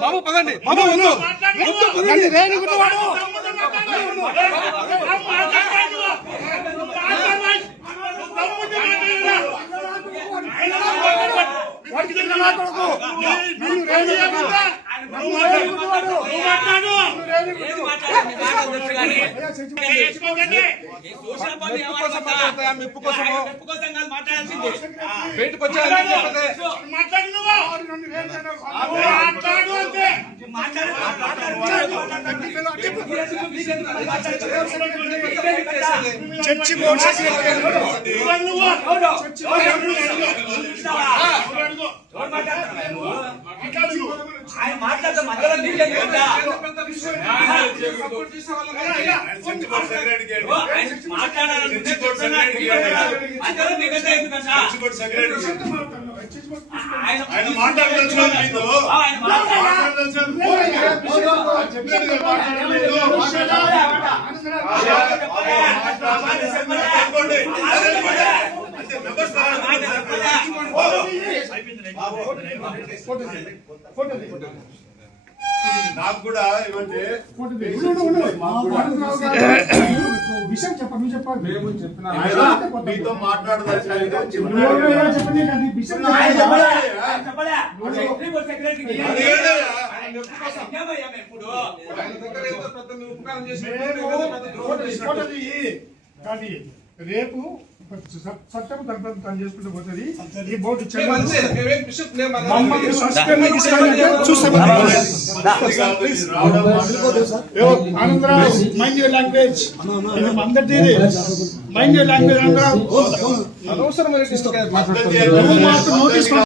బాబు పదండి, బాబు మెప్పు కోసం మాట్లాడాల్సింది బయటకు వచ్చారు. చర్చి ఆయన మాట్లాడతాం అందరం ఆయన మాట్లాడదలుచుకోండి. నాకు కూడా ఇవ్వండి విషయం చెప్పండి. చెప్పండి మీతో మాట్లాడదలుచుకోండి. కానీ రేపు సత్యం తను చేసుకుంటూ పోతుంది. ఈ board Anandarao mind your language, అందరిది మైండ్ యువర్ లాంగ్వేజ్. ఆనందరావు అనవసరమైన నోటీస్